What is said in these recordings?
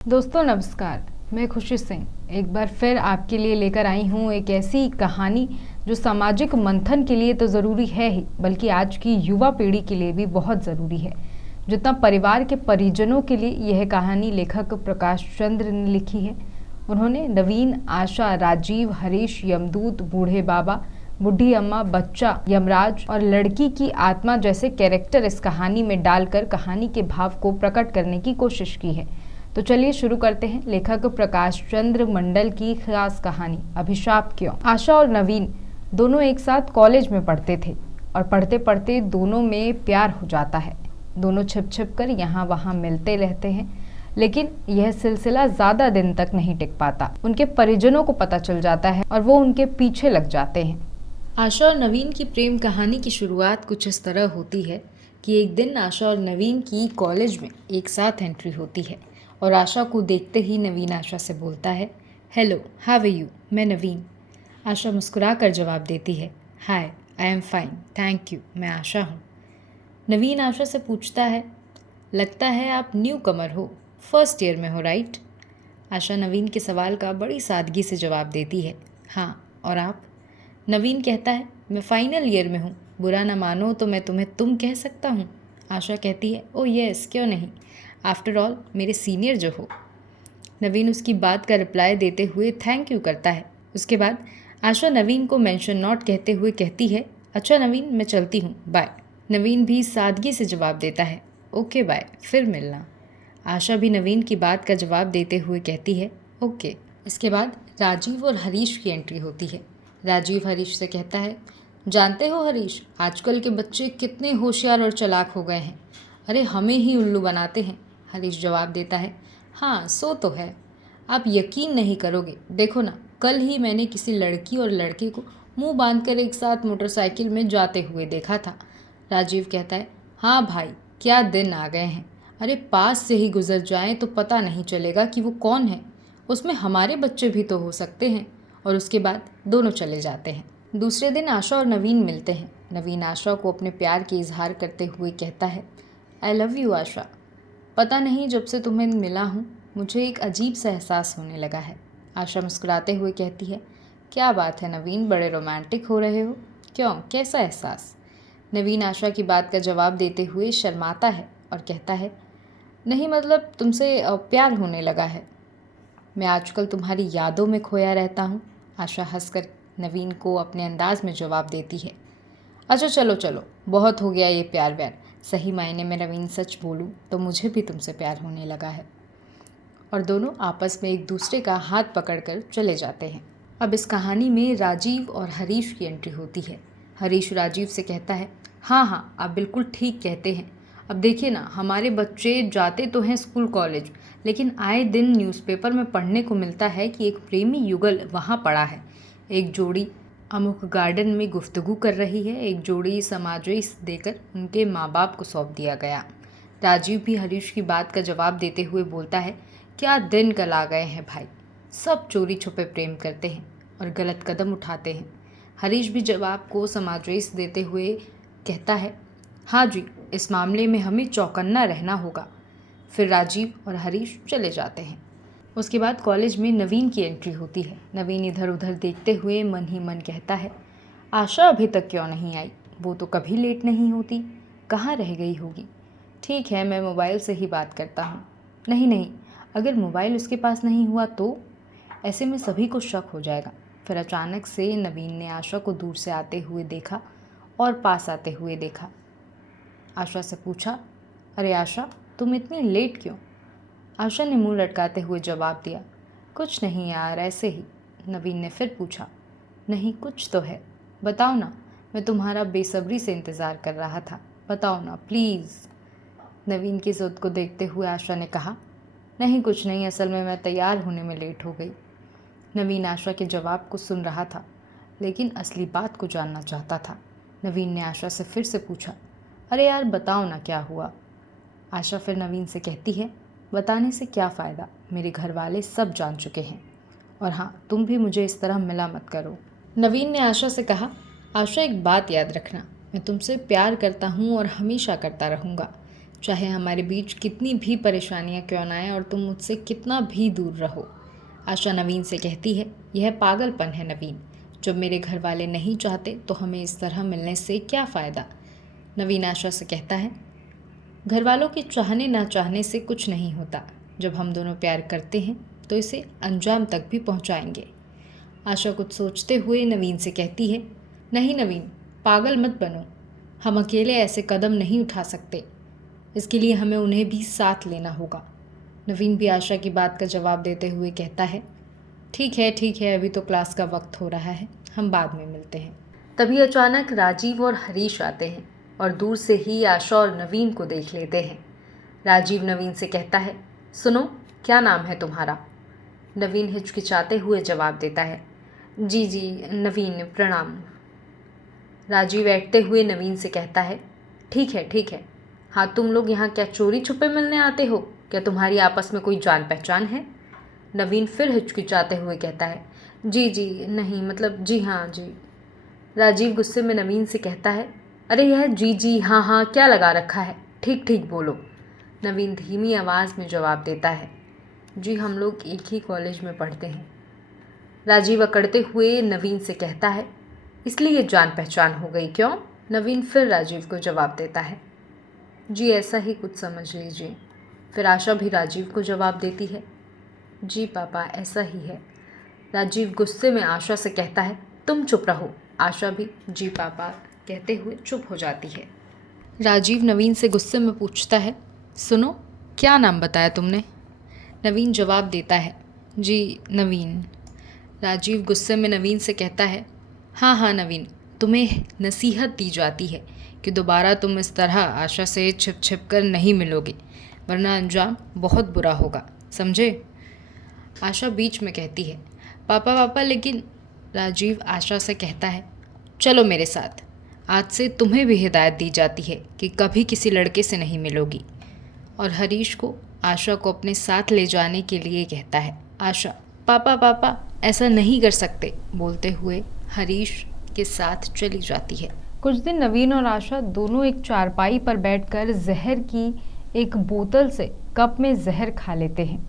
दोस्तों नमस्कार, मैं खुशी सिंह एक बार फिर आपके लिए लेकर आई हूँ एक ऐसी कहानी जो सामाजिक मंथन के लिए तो ज़रूरी है ही, बल्कि आज की युवा पीढ़ी के लिए भी बहुत ज़रूरी है। जितना परिवार के परिजनों के लिए यह कहानी लेखक प्रकाश चंद्र ने लिखी है। उन्होंने नवीन, आशा, राजीव, हरीश, यमदूत, बूढ़े बाबा, बुढ़ी अम्मा, बच्चा, यमराज और लड़की की आत्मा जैसे कैरेक्टर इस कहानी में डालकर कहानी के भाव को प्रकट करने की कोशिश की है। तो चलिए शुरू करते हैं लेखक प्रकाश चंद्र मंडल की खास कहानी अभिशाप क्यों। आशा और नवीन दोनों एक साथ कॉलेज में पढ़ते थे और पढ़ते पढ़ते दोनों में प्यार हो जाता है। दोनों छिप छिप कर यहाँ वहाँ मिलते रहते हैं, लेकिन यह सिलसिला ज़्यादा दिन तक नहीं टिक पाता। उनके परिजनों को पता चल जाता है और वो उनके पीछे लग जाते हैं। आशा और नवीन की प्रेम कहानी की शुरुआत कुछ इस तरह होती है कि एक दिन आशा और नवीन की कॉलेज में एक साथ एंट्री होती है और आशा को देखते ही नवीन आशा से बोलता है, हेलो, हाउ आर यू? मैं नवीन। आशा मुस्कुरा कर जवाब देती है, hi, I am fine, thank you, मैं आशा हूँ। नवीन आशा से पूछता है, लगता है आप न्यू कमर हो, फर्स्ट ईयर में हो राइट? आशा नवीन के सवाल का बड़ी सादगी से जवाब देती है, हाँ, और आप? नवीन कहता है, मैं फाइनल ईयर में हूँ, बुरा ना मानो तो मैं तुम्हें तुम कह सकता हूँ। आशा कहती है, ओ यस, क्यों नहीं, आफ्टर ऑल मेरे सीनियर जो हो। नवीन उसकी बात का रिप्लाई देते हुए थैंक यू करता है। उसके बाद आशा नवीन को मेंशन नॉट कहते हुए कहती है, अच्छा नवीन, मैं चलती हूँ, बाय। नवीन भी सादगी से जवाब देता है, ओके बाय, फिर मिलना। आशा भी नवीन की बात का जवाब देते हुए कहती है, ओके। इसके बाद राजीव और हरीश की एंट्री होती है। राजीव हरीश से कहता है, जानते हो हरीश, आजकल के बच्चे कितने होशियार और चालाक हो गए हैं, अरे हमें ही उल्लू बनाते हैं। हरीश जवाब देता है, हाँ सो तो है, आप यकीन नहीं करोगे, देखो ना, कल ही मैंने किसी लड़की और लड़के को मुंह बांधकर एक साथ मोटरसाइकिल में जाते हुए देखा था। राजीव कहता है, हाँ भाई, क्या दिन आ गए हैं, अरे पास से ही गुजर जाएं तो पता नहीं चलेगा कि वो कौन है, उसमें हमारे बच्चे भी तो हो सकते हैं। और उसके बाद दोनों चले जाते हैं। दूसरे दिन आशा और नवीन मिलते हैं। नवीन आशा को अपने प्यार के इजहार करते हुए कहता है, आई लव यू आशा, पता नहीं जब से तुम्हें मिला हूँ मुझे एक अजीब सा एहसास होने लगा है। आशा मुस्कुराते हुए कहती है, क्या बात है नवीन, बड़े रोमांटिक हो रहे हो, क्यों, कैसा एहसास? नवीन आशा की बात का जवाब देते हुए शर्माता है और कहता है, नहीं मतलब तुमसे प्यार होने लगा है, मैं आजकल तुम्हारी यादों में खोया रहता हूँ। आशा हंसकर नवीन को अपने अंदाज में जवाब देती है, अच्छा चलो चलो, बहुत हो गया ये प्यार व्यार, सही मायने में नवीन सच बोलूं तो मुझे भी तुमसे प्यार होने लगा है। और दोनों आपस में एक दूसरे का हाथ पकड़कर चले जाते हैं। अब इस कहानी में राजीव और हरीश की एंट्री होती है। हरीश राजीव से कहता है, हाँ हाँ, आप बिल्कुल ठीक कहते हैं, अब देखिए ना, हमारे बच्चे जाते तो हैं स्कूल कॉलेज, लेकिन आए दिन न्यूज़पेपर में पढ़ने को मिलता है कि एक प्रेमी युगल वहाँ पड़ा है, एक जोड़ी अमुक गार्डन में गुफ्तगू कर रही है, एक जोड़ी समाजोइस देकर उनके माँ बाप को सौंप दिया गया। राजीव भी हरीश की बात का जवाब देते हुए बोलता है, क्या दिन कल आ गए हैं भाई, सब चोरी छुपे प्रेम करते हैं और गलत कदम उठाते हैं। हरीश भी जवाब को समाजोइस देते हुए कहता है, हाँ जी, इस मामले में हमें चौकन्ना रहना होगा। फिर राजीव और हरीश चले जाते हैं। उसके बाद कॉलेज में नवीन की एंट्री होती है। नवीन इधर उधर देखते हुए मन ही मन कहता है, आशा अभी तक क्यों नहीं आई, वो तो कभी लेट नहीं होती, कहाँ रह गई होगी। ठीक है, मैं मोबाइल से ही बात करता हूँ। नहीं नहीं, अगर मोबाइल उसके पास नहीं हुआ तो? ऐसे में सभी को शक हो जाएगा। फिर अचानक से नवीन ने आशा को दूर से आते हुए देखा और पास आते हुए देखा। आशा से पूछा, अरे आशा, तुम इतनी लेट क्यों? आशा ने मुंह लटकाते हुए जवाब दिया, कुछ नहीं यार, ऐसे ही। नवीन ने फिर पूछा, नहीं कुछ तो है, बताओ ना, मैं तुम्हारा बेसब्री से इंतज़ार कर रहा था, बताओ ना प्लीज़। नवीन की ज़िद को देखते हुए आशा ने कहा, नहीं कुछ नहीं, असल में मैं तैयार होने में लेट हो गई। नवीन आशा के जवाब को सुन रहा था, लेकिन असली बात को जानना चाहता था। नवीन ने आशा से फिर से पूछा, अरे यार बताओ ना क्या हुआ। आशा फिर नवीन से कहती है, बताने से क्या फ़ायदा, मेरे घर वाले सब जान चुके हैं, और हाँ, तुम भी मुझे इस तरह मिला मत करो। नवीन ने आशा से कहा, आशा एक बात याद रखना, मैं तुमसे प्यार करता हूँ और हमेशा करता रहूँगा, चाहे हमारे बीच कितनी भी परेशानियां क्यों ना आए और तुम मुझसे कितना भी दूर रहो। आशा नवीन से कहती है, यह पागलपन है नवीन। जब मेरे घर वाले नहीं चाहते तो हमें इस तरह मिलने से क्या फ़ायदा। नवीन आशा से कहता है, घर वालों के चाहने ना चाहने से कुछ नहीं होता। जब हम दोनों प्यार करते हैं तो इसे अंजाम तक भी पहुंचाएंगे। आशा कुछ सोचते हुए नवीन से कहती है, नहीं नवीन, पागल मत बनो। हम अकेले ऐसे कदम नहीं उठा सकते। इसके लिए हमें उन्हें भी साथ लेना होगा। नवीन भी आशा की बात का जवाब देते हुए कहता है, ठीक है, अभी तो क्लास का वक्त हो रहा है, हम बाद में मिलते हैं। तभी अचानक राजीव और हरीश आते हैं और दूर से ही आशा और नवीन को देख लेते हैं। राजीव नवीन से कहता है, सुनो, क्या नाम है तुम्हारा? नवीन हिचकिचाते हुए जवाब देता है, जी नवीन, प्रणाम। राजीव बैठते हुए नवीन से कहता है, ठीक है। हाँ, तुम लोग यहाँ क्या चोरी छुपे मिलने आते हो? क्या तुम्हारी आपस में कोई जान पहचान है? नवीन फिर हिचकिचाते हुए कहता है, जी नहीं, मतलब जी हाँ जी। राजीव गुस्से में नवीन से कहता है, अरे यह जी हाँ क्या लगा रखा है? ठीक बोलो। नवीन धीमी आवाज़ में जवाब देता है, जी हम लोग एक ही कॉलेज में पढ़ते हैं। राजीव अकड़ते हुए नवीन से कहता है, इसलिए जान पहचान हो गई क्यों? नवीन फिर राजीव को जवाब देता है, जी ऐसा ही कुछ समझ लीजिए। फिर आशा भी राजीव को जवाब देती है, जी पापा ऐसा ही है। राजीव गुस्से में आशा से कहता है, तुम चुप रहो। आशा भी जी पापा कहते हुए चुप हो जाती है। राजीव नवीन से गुस्से में पूछता है, सुनो, क्या नाम बताया तुमने? नवीन जवाब देता है, जी नवीन। राजीव गुस्से में नवीन से कहता है, हाँ नवीन, तुम्हें नसीहत दी जाती है कि दोबारा तुम इस तरह आशा से छिप कर नहीं मिलोगे, वरना अंजाम बहुत बुरा होगा, समझे? आशा बीच में कहती है, पापा लेकिन। राजीव आशा से कहता है, चलो मेरे साथ। आज से तुम्हें भी हिदायत दी जाती है कि कभी किसी लड़के से नहीं मिलोगी। और हरीश को आशा को अपने साथ ले जाने के लिए कहता है। आशा, पापा ऐसा नहीं कर सकते, बोलते हुए हरीश के साथ चली जाती है। कुछ दिन नवीन और आशा दोनों एक चारपाई पर बैठकर जहर की एक बोतल से कप में जहर खा लेते हैं।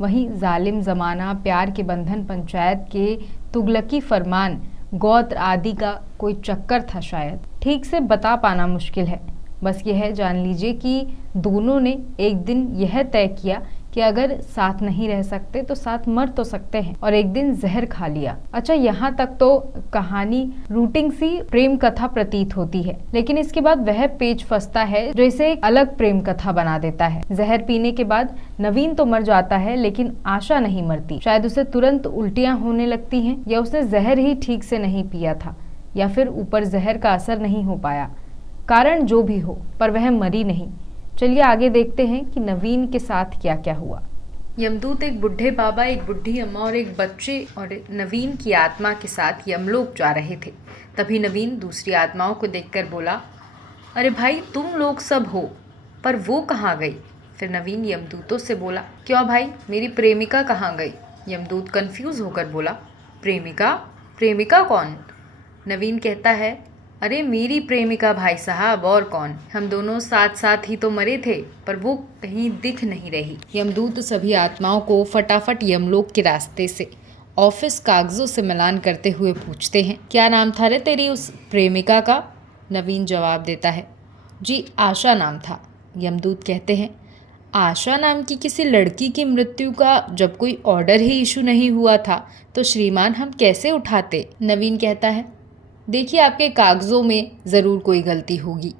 वहीं जालिम जमाना, प्यार के बंधन, पंचायत के तुगलकी फरमान, गोत्र आदि का कोई चक्कर था शायद। ठीक से बता पाना मुश्किल है। बस यह जान लीजिए कि दोनों ने एक दिन यह तय किया कि अगर साथ नहीं रह सकते तो साथ मर तो सकते हैं, और एक दिन जहर खा लिया। अच्छा, यहाँ तक तो कहानी रूटिंग सी प्रेम कथा प्रतीत होती है, लेकिन इसके बाद वह पेच फंसता है जो इसे एक अलग प्रेम कथा बना देता है। जहर पीने के बाद नवीन तो मर जाता है, लेकिन आशा नहीं मरती। शायद उसे तुरंत उल्टियां होने लगती हैं, या उसने जहर ही ठीक से नहीं पिया था, या फिर ऊपर जहर का असर नहीं हो पाया। कारण जो भी हो, पर वह मरी नहीं। चलिए आगे देखते हैं कि नवीन के साथ क्या क्या हुआ। यमदूत एक बुढ़े बाबा, एक बुढ़ी अम्मा और एक बच्चे और नवीन की आत्मा के साथ यमलोक जा रहे थे। तभी नवीन दूसरी आत्माओं को देखकर बोला, अरे भाई, तुम लोग सब हो, पर वो कहाँ गई? फिर नवीन यमदूतों से बोला, क्यों भाई, मेरी प्रेमिका कहाँ गई? यमदूत कंफ्यूज होकर बोला, प्रेमिका कौन? नवीन कहता है, अरे मेरी प्रेमिका भाई साहब, और कौन? हम दोनों साथ साथ ही तो मरे थे, पर वो कहीं दिख नहीं रही। यमदूत सभी आत्माओं को फटाफट यमलोक के रास्ते से ऑफिस कागजों से मिलान करते हुए पूछते हैं, क्या नाम था रे तेरी उस प्रेमिका का? नवीन जवाब देता है, जी आशा नाम था। यमदूत कहते हैं, आशा नाम की किसी लड़की की मृत्यु का जब कोई ऑर्डर ही इशू नहीं हुआ था तो श्रीमान हम कैसे उठाते? नवीन कहता है, देखिए आपके कागजों में ज़रूर कोई गलती होगी।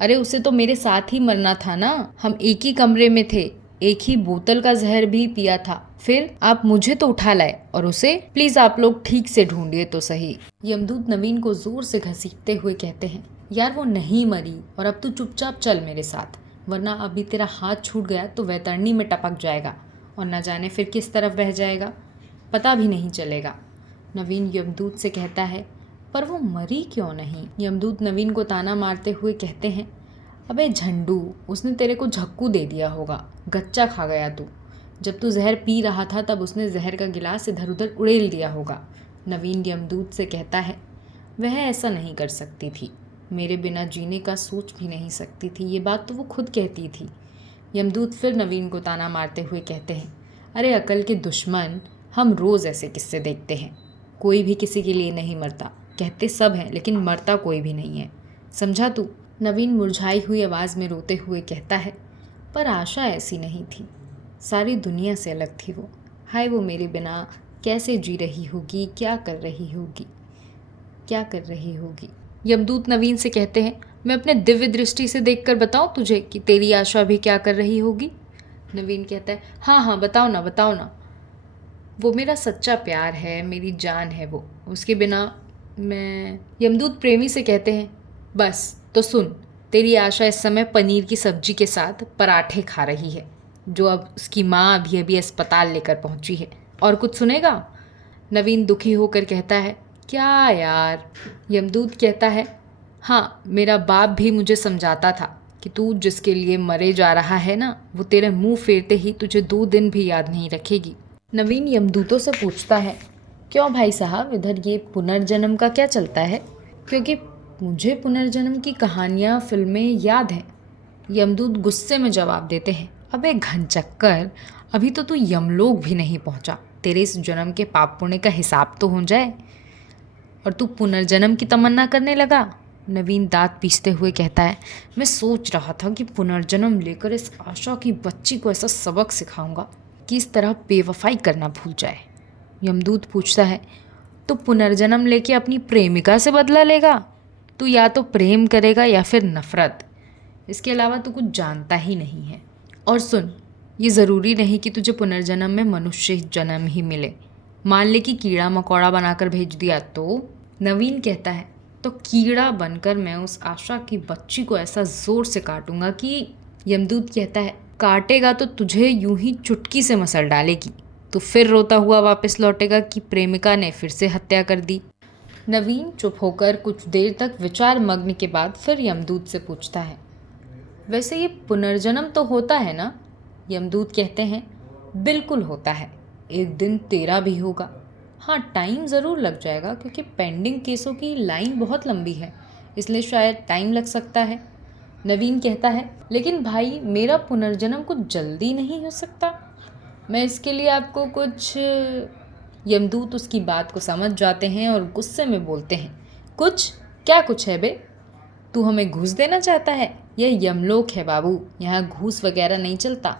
अरे उसे तो मेरे साथ ही मरना था ना, हम एक ही कमरे में थे, एक ही बोतल का जहर भी पिया था, फिर आप मुझे तो उठा लाए और उसे? प्लीज़ आप लोग ठीक से ढूंढिए तो सही। यमदूत नवीन को जोर से घसीटते हुए कहते हैं, यार वो नहीं मरी, और अब तू चुपचाप चल मेरे साथ, वरना अभी तेरा हाथ छूट गया तो वैतरणी में टपक जाएगा और न जाने फिर किस तरफ बह जाएगा, पता भी नहीं चलेगा। नवीन यमदूत से कहता है, पर वो मरी क्यों नहीं? यमदूत नवीन को ताना मारते हुए कहते हैं, अबे झंडू, उसने तेरे को झक्कू दे दिया होगा, गच्चा खा गया तू। जब तू जहर पी रहा था तब उसने जहर का गिलास इधर उधर उड़ेल दिया होगा। नवीन यमदूत से कहता है, वह ऐसा नहीं कर सकती थी। मेरे बिना जीने का सोच भी नहीं सकती थी। ये बात तो वो खुद कहती थी। यमदूत फिर नवीन को ताना मारते हुए कहते हैं, अरे अकल के दुश्मन, हम रोज़ ऐसे किस्से देखते हैं। कोई भी किसी के लिए नहीं मरता। कहते सब हैं लेकिन मरता कोई भी नहीं है, समझा तू? नवीन मुरझाई हुई आवाज़ में रोते हुए कहता है, पर आशा ऐसी नहीं थी। सारी दुनिया से अलग थी वो। हाय, वो मेरे बिना कैसे जी रही होगी, क्या कर रही होगी, क्या कर रही होगी। यमदूत नवीन से कहते हैं, मैं अपने दिव्य दृष्टि से देखकर बताऊं तुझे कि तेरी आशा भी क्या कर रही होगी? नवीन कहता है, हाँ हाँ बताओ ना, बताओ ना। वो मेरा सच्चा प्यार है, मेरी जान है वो, उसके बिना मैं। यमदूत प्रेमी से कहते हैं, बस तो सुन, तेरी आशा इस समय पनीर की सब्जी के साथ पराठे खा रही है, जो अब उसकी माँ अभी अभी अस्पताल लेकर पहुंची है। और कुछ सुनेगा? नवीन दुखी होकर कहता है, क्या यार? यमदूत कहता है, हाँ, मेरा बाप भी मुझे समझाता था कि तू जिसके लिए मरे जा रहा है ना, वो तेरे मुंह फेरते ही तुझे 2 दिन भी याद नहीं रखेगी। नवीन यमदूतों से पूछता है, क्यों भाई साहब, इधर ये पुनर्जन्म का क्या चलता है? क्योंकि मुझे पुनर्जन्म की कहानियाँ, फिल्में याद हैं। यमदूत गुस्से में जवाब देते हैं, अबे घनचक्कर, अभी तो तू यमलोक भी नहीं पहुँचा। तेरे इस जन्म के पाप पुण्य का हिसाब तो हो जाए, और तू पुनर्जन्म की तमन्ना करने लगा। नवीन दांत पीसते हुए कहता है, मैं सोच रहा था कि पुनर्जन्म लेकर इस आशा की बच्ची को ऐसा सबक सिखाऊंगा कि इस तरह बेवफाई करना भूल जाए। यमदूत पूछता है, तो पुनर्जन्म लेके अपनी प्रेमिका से बदला लेगा? तू या तो प्रेम करेगा या फिर नफरत, इसके अलावा तू कुछ जानता ही नहीं है। और सुन, ये ज़रूरी नहीं कि तुझे पुनर्जन्म में मनुष्य जन्म ही मिले। मान ले कि कीड़ा मकोड़ा बनाकर भेज दिया तो? नवीन कहता है, तो कीड़ा बनकर मैं उस आशा की बच्ची को ऐसा जोर से काटूंगा कि। यमदूत कहता है, काटेगा तो तुझे यूं ही चुटकी से मसल डालेगी। तो फिर रोता हुआ वापस लौटेगा कि प्रेमिका ने फिर से हत्या कर दी। नवीन चुप होकर कुछ देर तक विचार मग्न के बाद फिर यमदूत से पूछता है, वैसे ये पुनर्जन्म तो होता है ना? यमदूत कहते हैं, बिल्कुल होता है, एक दिन तेरा भी होगा। हाँ, टाइम ज़रूर लग जाएगा क्योंकि पेंडिंग केसों की लाइन बहुत लंबी है, इसलिए शायद टाइम लग सकता है। नवीन कहता है, लेकिन भाई मेरा पुनर्जन्म कुछ जल्दी नहीं हो सकता? मैं इसके लिए आपको कुछ। यमदूत उसकी बात को समझ जाते हैं और गुस्से में बोलते हैं, कुछ? क्या कुछ है बे? तू हमें घूस देना चाहता है? यह यमलोक है बाबू, यहाँ घूस वगैरह नहीं चलता।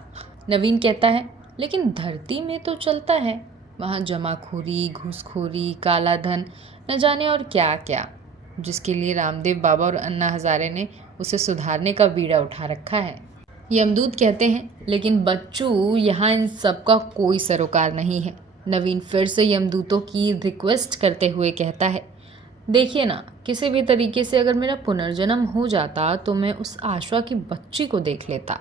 नवीन कहता है, लेकिन धरती में तो चलता है, वहाँ जमाखोरी, घूसखोरी, काला धन, न जाने और क्या क्या, जिसके लिए रामदेव बाबा और अन्ना हजारे ने उसे सुधारने का बीड़ा उठा रखा है। यमदूत कहते हैं, लेकिन बच्चू, यहाँ इन सब का कोई सरोकार नहीं है। नवीन फिर से यमदूतों की रिक्वेस्ट करते हुए कहता है, देखिए ना, किसी भी तरीके से अगर मेरा पुनर्जन्म हो जाता तो मैं उस आशा की बच्ची को देख लेता।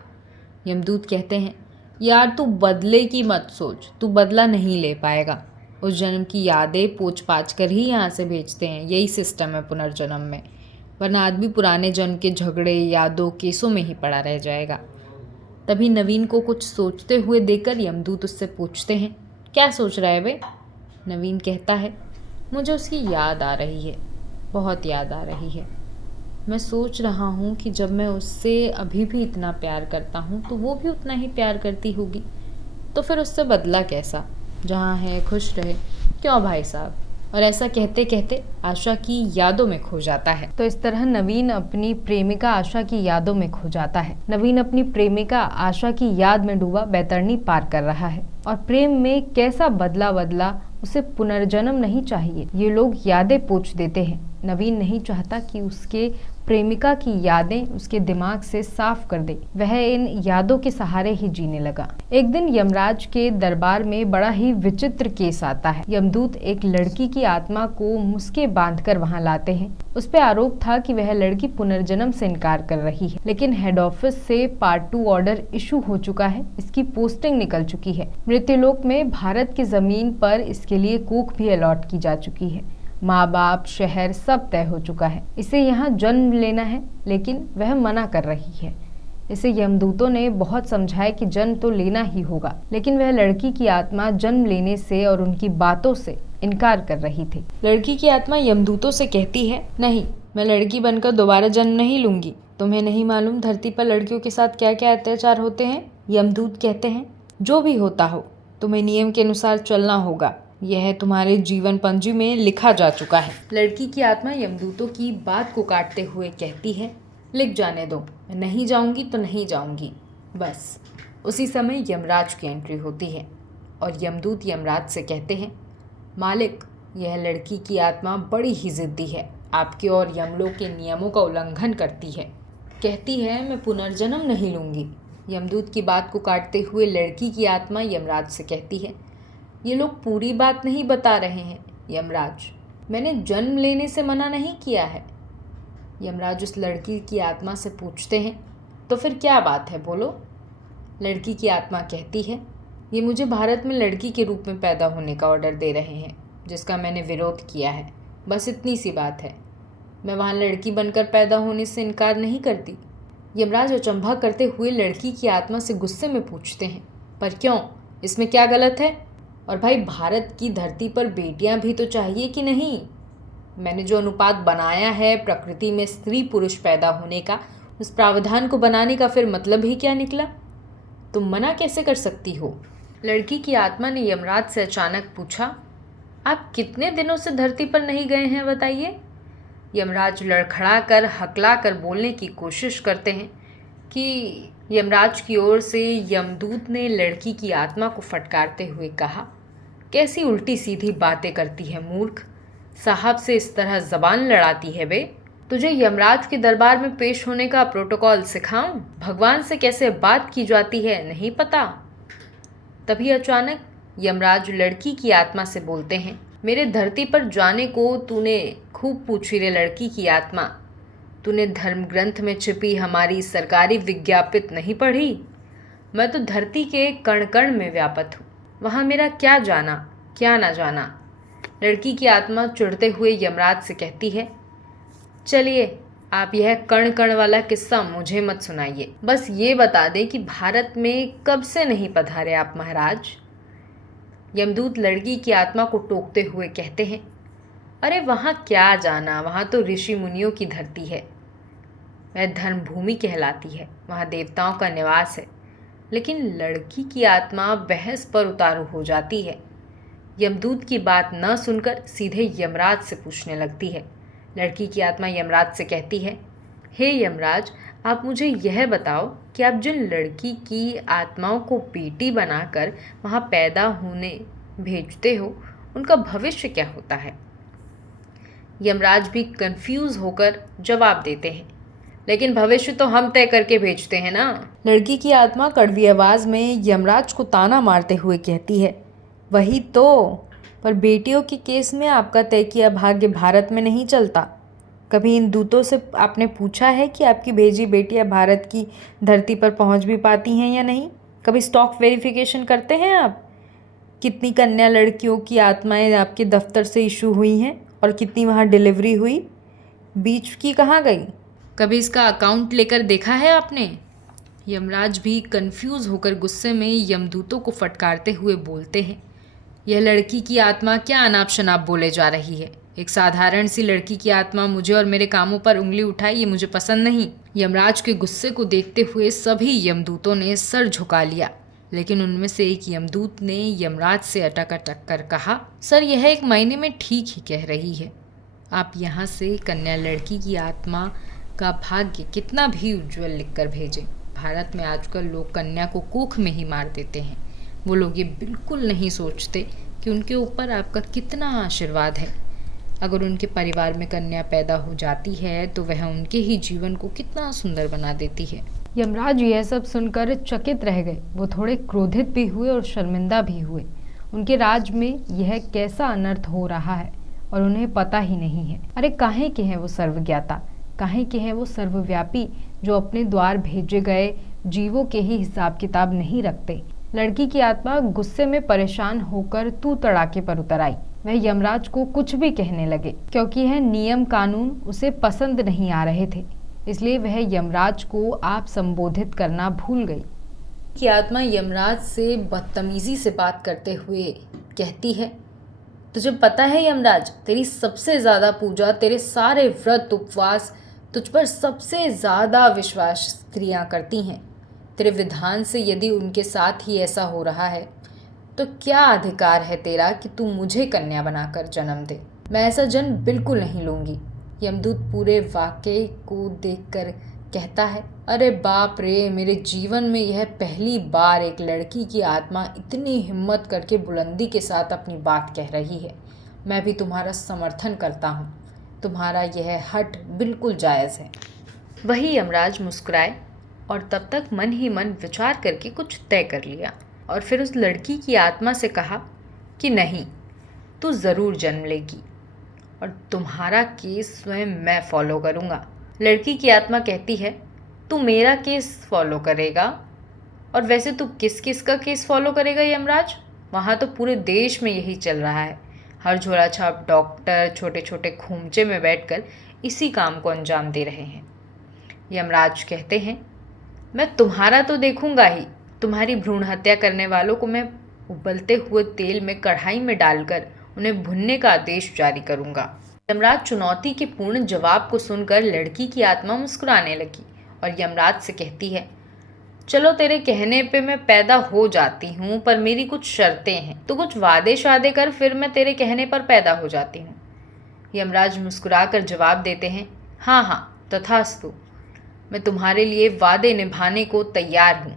यमदूत कहते हैं, यार तू बदले की मत सोच, तू बदला नहीं ले पाएगा। उस जन्म की यादें पोंछ पाछ कर ही यहाँ से भेजते हैं, यही सिस्टम है पुनर्जन्म में, वरना आदमी पुराने जन्म के झगड़े, यादों, केसों में ही पड़ा रह जाएगा। तभी नवीन को कुछ सोचते हुए देखकर यमदूत उससे पूछते हैं, क्या सोच रहा है बे? नवीन कहता है, मुझे उसकी याद आ रही है, बहुत याद आ रही है। मैं सोच रहा हूँ कि जब मैं उससे अभी भी इतना प्यार करता हूँ तो वो भी उतना ही प्यार करती होगी, तो फिर उससे बदला कैसा? जहाँ है खुश रहे, क्यों भाई साहब? और ऐसा कहते कहते आशा की यादों में खो जाता है। तो इस तरह नवीन अपनी प्रेमिका आशा की यादों में खो जाता है। नवीन अपनी प्रेमिका आशा की याद में डूबा बैतरणी पार कर रहा है, और प्रेम में कैसा बदला बदला, उसे पुनर्जन्म नहीं चाहिए, ये लोग यादें पोंछ देते हैं। नवीन नहीं चाहता कि उसके प्रेमिका की यादें उसके दिमाग से साफ कर दे, वह इन यादों के सहारे ही जीने लगा। एक दिन यमराज के दरबार में बड़ा ही विचित्र केस आता है। यमदूत एक लड़की की आत्मा को मुस्के बांधकर वहां लाते हैं। उस पे आरोप था कि वह लड़की पुनर्जन्म से इनकार कर रही है, लेकिन हेड ऑफिस से पार्ट 2 ऑर्डर इशू हो चुका है, इसकी पोस्टिंग निकल चुकी है। मृत्युलोक में भारत की जमीन पर इसके लिए कोख भी अलॉट की जा चुकी है। माँ बाप, शहर सब तय हो चुका है। इसे यहाँ जन्म लेना है, लेकिन वह मना कर रही है। इसे यमदूतों ने बहुत समझाया कि जन्म तो लेना ही होगा, लेकिन वह लड़की की आत्मा जन्म लेने से और उनकी बातों से इनकार कर रही थी। लड़की की आत्मा यमदूतों से कहती है, नहीं, मैं लड़की बनकर दोबारा जन्म नहीं लूँगी। तुम्हें नहीं मालूम धरती पर लड़कियों के साथ क्या क्या अत्याचार होते हैं? यमदूत कहते हैं, जो भी होता हो तुम्हें नियम के अनुसार चलना होगा। यह तुम्हारे जीवन पंजी में लिखा जा चुका है। लड़की की आत्मा यमदूतों की बात को काटते हुए कहती है, लिख जाने दो, मैं नहीं जाऊंगी तो नहीं जाऊंगी, बस। उसी समय यमराज की एंट्री होती है और यमदूत यमराज से कहते हैं, मालिक, यह लड़की की आत्मा बड़ी ही जिद्दी है, आपके और यमलोक के नियमों का उल्लंघन करती है। कहती है मैं पुनर्जन्म नहीं लूँगी। यमदूत की बात को काटते हुए लड़की की आत्मा यमराज से कहती है, ये लोग पूरी बात नहीं बता रहे हैं यमराज, मैंने जन्म लेने से मना नहीं किया है। यमराज उस लड़की की आत्मा से पूछते हैं, तो फिर क्या बात है, बोलो। लड़की की आत्मा कहती है, ये मुझे भारत में लड़की के रूप में पैदा होने का ऑर्डर दे रहे हैं, जिसका मैंने विरोध किया है, बस इतनी सी बात है। मैं वहाँ लड़की बनकर पैदा होने से इनकार नहीं करती। यमराज अचंभा करते हुए लड़की की आत्मा से गुस्से में पूछते हैं, पर क्यों, इसमें क्या गलत है? और भाई, भारत की धरती पर बेटियां भी तो चाहिए कि नहीं? मैंने जो अनुपात बनाया है प्रकृति में स्त्री पुरुष पैदा होने का, उस प्रावधान को बनाने का फिर मतलब ही क्या निकला? तुम मना कैसे कर सकती हो? लड़की की आत्मा ने यमराज से अचानक पूछा, आप कितने दिनों से धरती पर नहीं गए हैं, बताइए। यमराज लड़खड़ा कर हकला कर बोलने की कोशिश करते हैं कि यमराज की ओर से यमदूत ने लड़की की आत्मा को फटकारते हुए कहा, कैसी उल्टी सीधी बातें करती है मूर्ख, साहब से इस तरह जबान लड़ाती है बे। तुझे यमराज के दरबार में पेश होने का प्रोटोकॉल सिखाऊं? भगवान से कैसे बात की जाती है नहीं पता? तभी अचानक यमराज लड़की की आत्मा से बोलते हैं, मेरे धरती पर जाने को तूने खूब पूछी रे लड़की की आत्मा, तूने धर्म ग्रंथ में छिपी हमारी सरकारी विज्ञापित नहीं पढ़ी? मैं तो धरती के कण कण में व्यापत हूँ, वहाँ मेरा क्या जाना क्या ना जाना। लड़की की आत्मा चिढ़ते हुए यमराज से कहती है, चलिए आप यह कण कण वाला किस्सा मुझे मत सुनाइए, बस ये बता दें कि भारत में कब से नहीं पधारे आप महाराज। यमदूत लड़की की आत्मा को टोकते हुए कहते हैं, अरे वहाँ क्या जाना, वहाँ तो ऋषि मुनियों की धरती है, वह धर्मभूमि कहलाती है, वहाँ देवताओं का निवास है। लेकिन लड़की की आत्मा बहस पर उतारू हो जाती है। यमदूत की बात न सुनकर सीधे यमराज से पूछने लगती है। लड़की की आत्मा यमराज से कहती है, हे यमराज, आप मुझे यह बताओ कि आप जिन लड़की की आत्माओं को बेटी बनाकर वहाँ पैदा होने भेजते हो, उनका भविष्य क्या होता है? यमराज भी कंफ्यूज होकर जवाब देते हैं, लेकिन भविष्य तो हम तय करके भेजते हैं ना। लड़की की आत्मा कड़वी आवाज में यमराज को ताना मारते हुए कहती है, वही तो, पर बेटियों के केस में आपका तय किया भाग्य भारत में नहीं चलता। कभी इन दूतों से आपने पूछा है कि आपकी भेजी बेटियां भारत की धरती पर पहुंच भी पाती हैं या नहीं? कभी स्टॉक वेरिफिकेशन करते हैं आप? कितनी कन्या लड़कियों की आत्माएं आपके दफ्तर से इशू हुई हैं और कितनी वहाँ डिलीवरी हुई? बीच की कहाँ गई? कभी इसका अकाउंट लेकर देखा है आपने? यमराज भी कंफ्यूज होकर गुस्से में यमदूतों को फटकारते हुए बोलते हैं, यह लड़की की आत्मा क्या अनाप शनाप बोले जा रही है? एक साधारण सी लड़की की आत्मा मुझे और मेरे कामों पर उंगली उठाई, ये मुझे पसंद नहीं। यमराज के गुस्से को देखते हुए सभी यमदूतों ने सर झुका लिया, लेकिन उनमें से एक यमदूत ने यमराज से अटक अटक कर कहा, सर यह एक महीने में ठीक ही कह रही है। आप यहाँ से कन्या लड़की की आत्मा का भाग्य कितना भी उज्जवल लिखकर भेजें, भारत में आजकल लोग कन्या को कोख में ही मार देते हैं। वो लोग ये बिल्कुल नहीं सोचते कि उनके ऊपर आपका कितना आशीर्वाद है। अगर उनके परिवार में कन्या पैदा हो जाती है तो वह उनके ही जीवन को कितना सुंदर बना देती है। यमराज यह सब सुनकर चकित रह गए। वो थोड़े क्रोधित भी हुए और शर्मिंदा भी हुए। उनके राज में यह कैसा अनर्थ हो रहा है और उन्हें पता ही नहीं है। अरे काहे के हैं वो सर्वज्ञाता, काहे के हैं वो सर्वव्यापी, जो अपने द्वार भेजे गए जीवों के ही हिसाब किताब नहीं रखते। लड़की की आत्मा गुस्से में परेशान होकर तू तड़ाके पर उतर आई। वह यमराज को कुछ भी कहने लगे, क्योंकि यह नियम कानून उसे पसंद नहीं आ रहे थे, इसलिए वह यमराज को आप संबोधित करना भूल गई। कि आत्मा यमराज से बदतमीजी से बात करते हुए कहती है, तुझे पता है यमराज, तेरी सबसे ज्यादा पूजा, तेरे सारे व्रत उपवास, तुझ पर सबसे ज्यादा विश्वास स्त्रियां करती हैं। तेरे विधान से यदि उनके साथ ही ऐसा हो रहा है तो क्या अधिकार है तेरा कि तू मुझे कन्या बनाकर जन्म दे। मैं ऐसा जन्म बिल्कुल नहीं लूंगी। यमदूत पूरे वाकये को देखकर कहता है, अरे बाप रे, मेरे जीवन में यह पहली बार एक लड़की की आत्मा इतनी हिम्मत करके बुलंदी के साथ अपनी बात कह रही है। मैं भी तुम्हारा समर्थन करता हूँ। तुम्हारा यह हठ बिल्कुल जायज़ है। वही यमराज मुस्कुराए और तब तक मन ही मन विचार करके कुछ तय कर लिया और फिर उस लड़की की आत्मा से कहा कि नहीं, तू ज़रूर जन्म लेगी और तुम्हारा केस स्वयं मैं फॉलो करूँगा। लड़की की आत्मा कहती है, तू मेरा केस फॉलो करेगा? और वैसे तू किस किस का केस फॉलो करेगा यमराज? वहाँ तो पूरे देश में यही चल रहा है। हर झोला छाप डॉक्टर छोटे छोटे खूंचे में बैठकर इसी काम को अंजाम दे रहे हैं। यमराज कहते हैं, मैं तुम्हारा तो देखूंगा ही। तुम्हारी भ्रूण हत्या करने वालों को मैं उबलते हुए तेल में कढ़ाई में डालकर उन्हें भुनने का आदेश जारी करूंगा। यमराज चुनौती के पूर्ण जवाब को सुनकर लड़की की आत्मा मुस्कुराने लगी और यमराज से कहती है, चलो तेरे कहने पे मैं पैदा हो जाती हूँ, पर मेरी कुछ शर्तें हैं। तो कुछ वादे शादे कर, फिर मैं तेरे कहने पर पैदा हो जाती हूँ। यमराज मुस्कुराकर जवाब देते हैं, हाँ हाँ तथास्तु, मैं तुम्हारे लिए वादे निभाने को तैयार हूँ।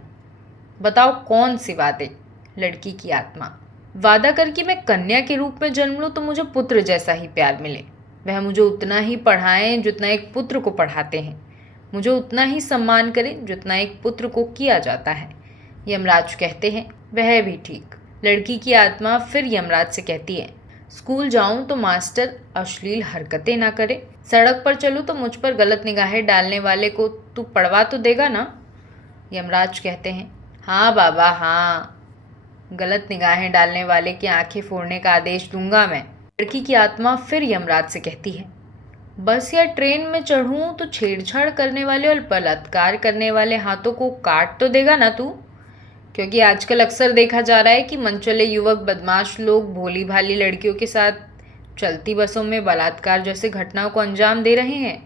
बताओ कौन से वादे? लड़की की आत्मा, वादा कर कि मैं कन्या के रूप में जन्म लूँ तो मुझे पुत्र जैसा ही प्यार मिले। वह मुझे उतना ही पढ़ाएं जितना एक पुत्र को पढ़ाते हैं, मुझे उतना ही सम्मान करें जितना एक पुत्र को किया जाता है। यमराज कहते हैं, वह भी ठीक। लड़की की आत्मा फिर यमराज से कहती है, स्कूल जाऊं तो मास्टर अश्लील हरकतें ना करे, सड़क पर चलूं तो मुझ पर गलत निगाहें डालने वाले को तू पढ़वा तो देगा ना? यमराज कहते हैं, हाँ बाबा हाँ, गलत निगाहें डालने वाले की आंखें फोड़ने का आदेश दूंगा मैं। लड़की की आत्मा फिर यमराज से कहती है, बस या ट्रेन में चढ़ूं तो छेड़छाड़ करने वाले और बलात्कार करने वाले हाथों को काट तो देगा ना तू? क्योंकि आजकल अक्सर देखा जा रहा है कि मनचले युवक बदमाश लोग भोली भाली लड़कियों के साथ चलती बसों में बलात्कार जैसे घटनाओं को अंजाम दे रहे हैं।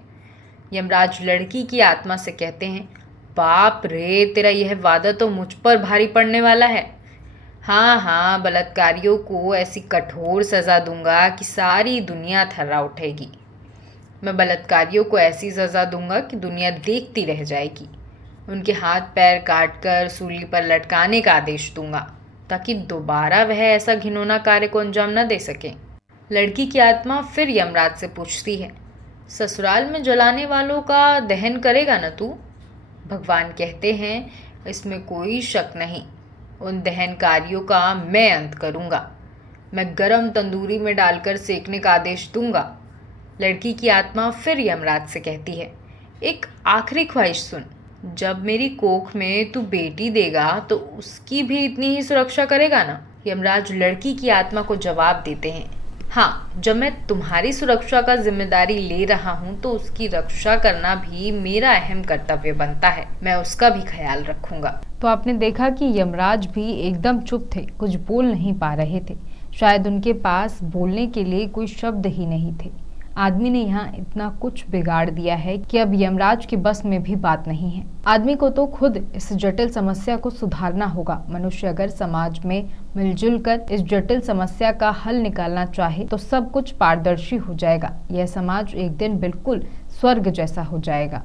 यमराज लड़की की आत्मा से कहते हैं, बाप रे, तेरा यह वादा तो मुझ पर भारी पड़ने वाला है। हाँ हाँ, बलात्कारियों को ऐसी कठोर सज़ा दूंगा कि सारी दुनिया थर्रा उठेगी। मैं बलात्कारियों को ऐसी सज़ा दूंगा कि दुनिया देखती रह जाएगी। उनके हाथ पैर काटकर सूली पर लटकाने का आदेश दूंगा ताकि दोबारा वह ऐसा घिनौना कार्य को अंजाम न दे सकें। लड़की की आत्मा फिर यमराज से पूछती है, ससुराल में जलाने वालों का दहन करेगा न तू? भगवान कहते हैं, इसमें कोई शक नहीं, उन दहनकारियों का मैं अंत करूंगा। मैं गरम तंदूरी में डालकर सेकने का आदेश दूंगा। लड़की की आत्मा फिर यमराज से कहती है, एक आखिरी ख्वाहिश सुन, जब मेरी कोख में तू बेटी देगा तो उसकी भी इतनी ही सुरक्षा करेगा ना? यमराज लड़की की आत्मा को जवाब देते हैं, हाँ, जब मैं तुम्हारी सुरक्षा का जिम्मेदारी ले रहा हूँ तो उसकी रक्षा करना भी मेरा अहम कर्तव्य बनता है। मैं उसका भी ख्याल रखूंगा। तो आपने देखा कि यमराज भी एकदम चुप थे, कुछ बोल नहीं पा रहे थे। शायद उनके पास बोलने के लिए कोई शब्द ही नहीं थे। आदमी ने यहाँ इतना कुछ बिगाड़ दिया है कि अब यमराज के बस में भी बात नहीं है। आदमी को तो खुद इस जटिल समस्या को सुधारना होगा। मनुष्य अगर समाज में मिलजुल कर इस जटिल समस्या का हल निकालना चाहे तो सब कुछ पारदर्शी हो जाएगा। यह समाज एक दिन बिल्कुल स्वर्ग जैसा हो जाएगा।